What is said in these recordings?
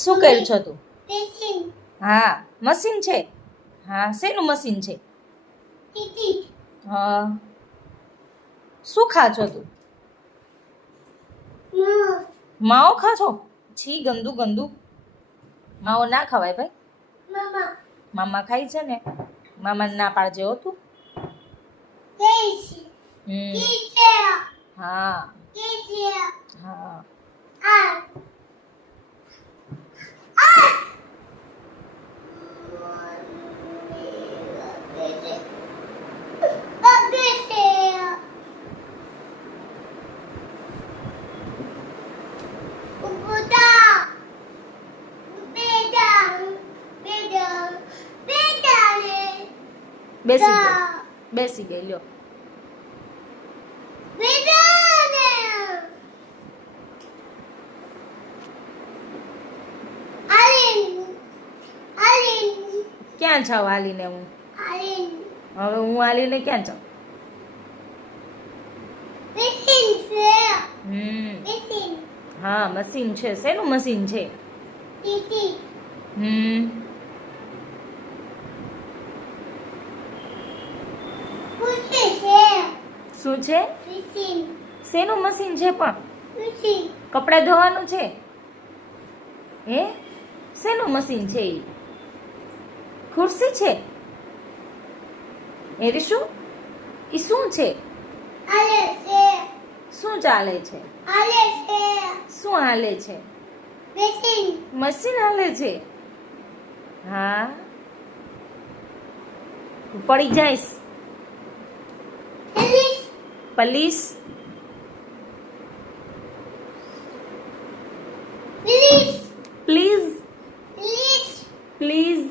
શું કર્યું છો તું? હા મશીન છે. હા શેનું મશીન છે? હા શું ખા છો તું? માવો ખા છો? છી ગંદુ ગંદુ. માવો ના ખવાય ભાઈ. મામા ખાય છે ને, મામાને ના પાડજે હો તું. હા હા બેસી ગઈ બેસી ગઈ લ્યો. ક્યાં જાઉં હાલીને હું? હવે હું હાલીને ક્યાં જાઉં? હા મશીન છે. શેનું મશીન છે? શું છે? શેનું મશીન છે પણ? કપડાં ધોવાનું છે? હે શેનું મશીન છે ઈ? ખુરશી છે? એ શું? ઈ શું છે? શું ચાલે છે? શું હાલે છે? મશીન હાલે છે. હા પડી જાઈશ. પલીસ પ્લીઝ પ્લીઝ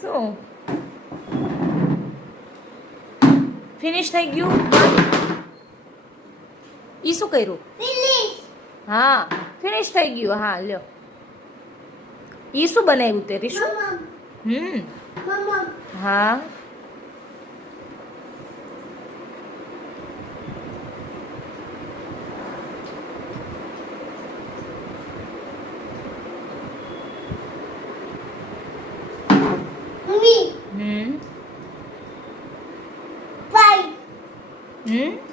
શું ફિનિશ થઈ ગયું? ઈ શું કર્યું? હા ફિનિશ થઈ ગયું. હા લ્યો. ઈ શું બનાવ્યું તે રીશુ? હા હમ